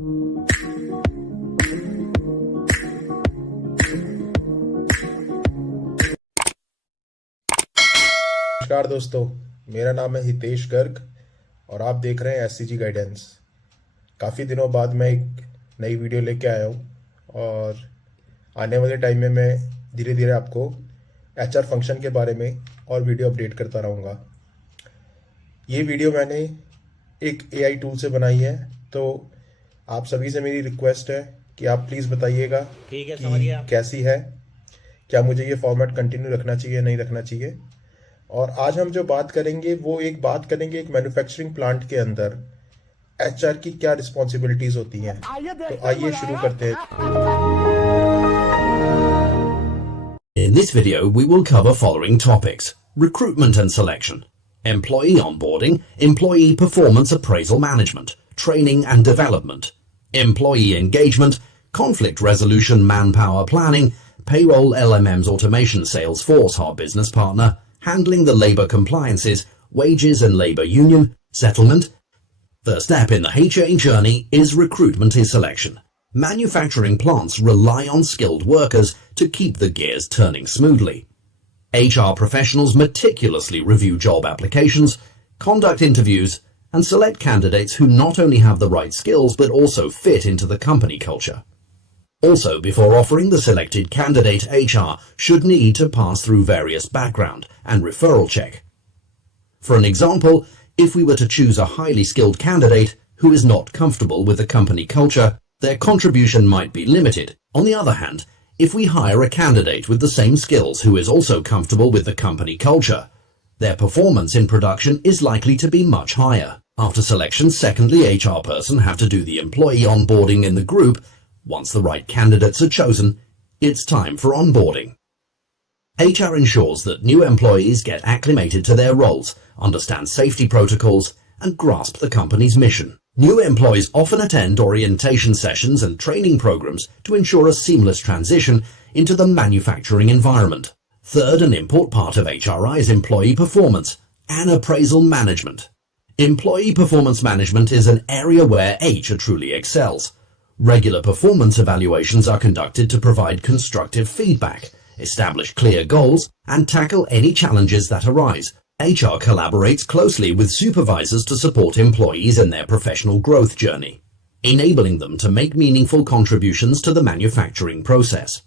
नमस्कार दोस्तों, मेरा नाम है हितेश गर्ग और आप देख रहे हैं एससीजी गाइडेंस। काफ़ी दिनों बाद मैं एक नई वीडियो लेके आया हूँ और आने वाले टाइम में मैं धीरे धीरे आपको एचआर फंक्शन के बारे में और वीडियो अपडेट करता रहूँगा। ये वीडियो मैंने एक एआई टूल से बनाई है, तो आप सभी से मेरी रिक्वेस्ट है कि आप प्लीज़ बताइएगा कि कैसी है, क्या मुझे ये फॉर्मेट कंटिन्यू रखना चाहिए नहीं रखना चाहिए। और आज हम जो बात करेंगे वो एक मैन्युफैक्चरिंग प्लांट के अंदर एचआर की क्या रिस्पॉन्सिबिलिटीज होती हैं। तो आइए शुरू करते हैं। In this video, we will cover following topics: recruitment and selection, employee onboarding, employee performance appraisal management, training and development, employee engagement, conflict resolution, manpower planning, payroll, LMM's automation, Salesforce, our business partner, handling the labor compliances, wages and labor union, settlement. First step in the HA journey is recruitment and selection. Manufacturing plants rely on skilled workers to keep the gears turning smoothly. HR professionals meticulously review job applications, conduct interviews, and select candidates who not only have the right skills but also fit into the company culture. Also, before offering the selected candidate, HR should need to pass through various background and referral check. For an example, if we were to choose a highly skilled candidate who is not comfortable with the company culture, their contribution might be limited. On the other hand, if we hire a candidate with the same skills who is also comfortable with the company culture, their performance in production is likely to be much higher. After selection, secondly, HR person have to do the employee onboarding in the group. Once the right candidates are chosen, it's time for onboarding. HR ensures that new employees get acclimated to their roles, understand safety protocols, and grasp the company's mission. New employees often attend orientation sessions and training programs to ensure a seamless transition into the manufacturing environment. Third, an important part of HRI is employee performance and appraisal management. Employee performance management is an area where HR truly excels. Regular performance evaluations are conducted to provide constructive feedback, establish clear goals, and tackle any challenges that arise. HR collaborates closely with supervisors to support employees in their professional growth journey, enabling them to make meaningful contributions to the manufacturing process.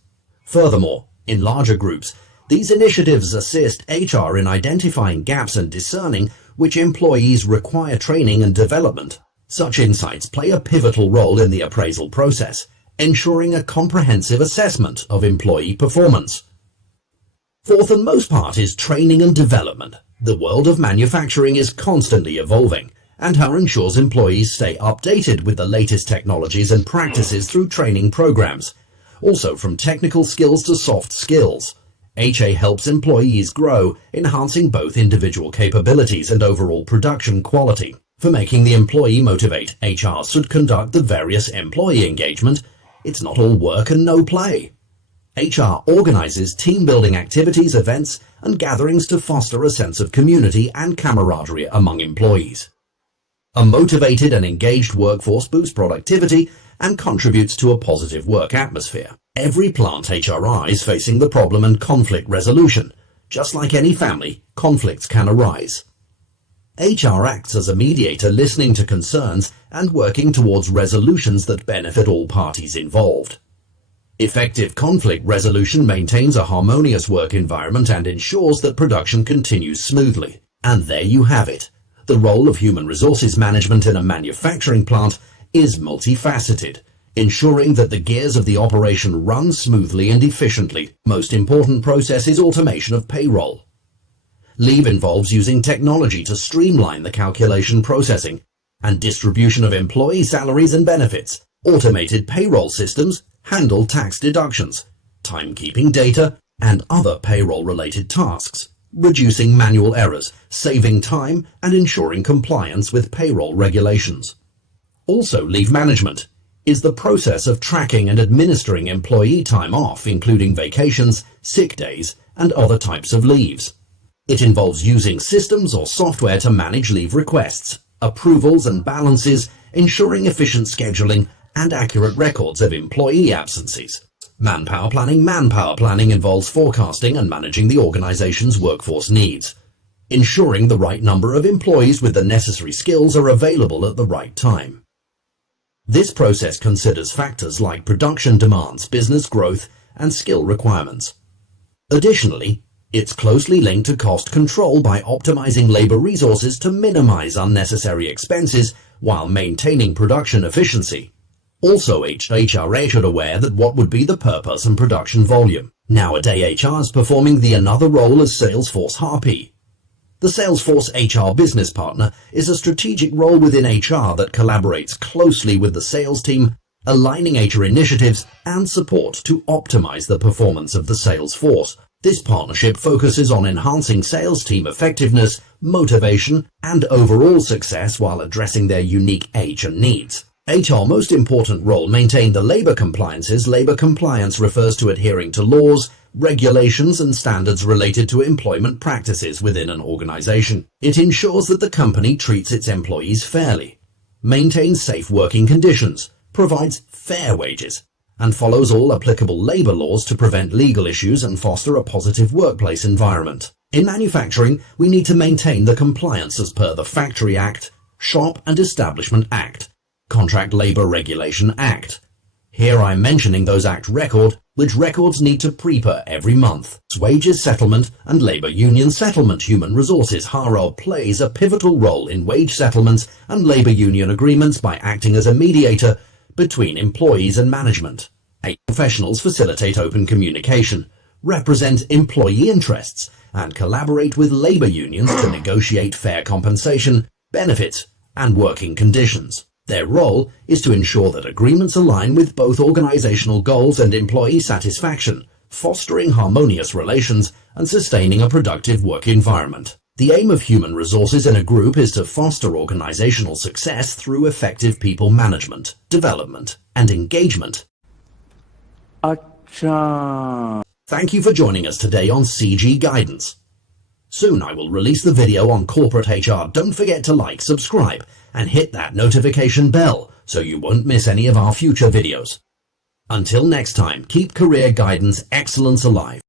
Furthermore, in larger groups, these initiatives assist HR in identifying gaps and discerning which employees require training and development. Such insights play a pivotal role in the appraisal process, ensuring a comprehensive assessment of employee performance. Fourth and most part is training and development. The world of manufacturing is constantly evolving, and HR ensures employees stay updated with the latest technologies and practices through training programs. Also, from technical skills to soft skills, HA helps employees grow, enhancing both individual capabilities and overall production quality. For making the employee motivate, HR should conduct the various employee engagement. It's not all work and no play. HR organizes team-building activities, events, and gatherings to foster a sense of community and camaraderie among employees. A motivated and engaged workforce boosts productivity and contributes to a positive work atmosphere. Every plant HRI is facing the problem and conflict resolution. Just like any family, conflicts can arise. HR acts as a mediator, listening to concerns and working towards resolutions that benefit all parties involved. Effective conflict resolution maintains a harmonious work environment and ensures that production continues smoothly. And there you have it. The role of human resources management in a manufacturing plant is multifaceted, ensuring that the gears of the operation run smoothly and efficiently. Most important process is automation of payroll. Leave involves using technology to streamline the calculation, processing, and distribution of employee salaries and benefits. Automated payroll systems handle tax deductions, timekeeping data, and other payroll-related tasks, reducing manual errors, saving time, and ensuring compliance with payroll regulations. Also, leave management is the process of tracking and administering employee time off, including vacations, sick days, and other types of leaves. It involves using systems or software to manage leave requests, approvals and balances, ensuring efficient scheduling and accurate records of employee absences. Manpower planning involves forecasting and managing the organization's workforce needs, ensuring the right number of employees with the necessary skills are available at the right time. This process considers factors like production demands, business growth, and skill requirements. Additionally, it's closely linked to cost control by optimizing labor resources to minimize unnecessary expenses while maintaining production efficiency. Also, HR should aware that what would be the purpose and production volume. Nowadays, HR is performing another role as Salesforce Harpy. The Salesforce HR business partner is a strategic role within HR that collaborates closely with the sales team, aligning HR initiatives and support to optimize the performance of the sales force. This partnership focuses on enhancing sales team effectiveness, motivation, and overall success while addressing their unique HR needs. HR most important role: maintain the labor compliances. Labor compliance refers to adhering to laws, regulations, and standards related to employment practices within an organization. It ensures that the company treats its employees fairly, maintains safe working conditions, provides fair wages, and follows all applicable labor laws to prevent legal issues and foster a positive workplace environment. In manufacturing, we need to maintain the compliance as per the Factory Act, Shop and Establishment Act, Contract Labor Regulation Act. Here I'm mentioning those Act which records need to prepare every month. Wages settlement and labor union settlement. Human resources HRO plays a pivotal role in wage settlements and labor union agreements by acting as a mediator between employees and management. Professionals facilitate open communication, represent employee interests, and collaborate with labor unions to negotiate fair compensation, benefits, and working conditions. Their role is to ensure that agreements align with both organizational goals and employee satisfaction, fostering harmonious relations and sustaining a productive work environment. The aim of human resources in a group is to foster organizational success through effective people management, development, and engagement. Acha. Thank you for joining us today on CG Guidance. Soon I will release the video on corporate HR. Don't forget to like, subscribe, and hit that notification bell so you won't miss any of our future videos. Until next time, keep career guidance excellence alive.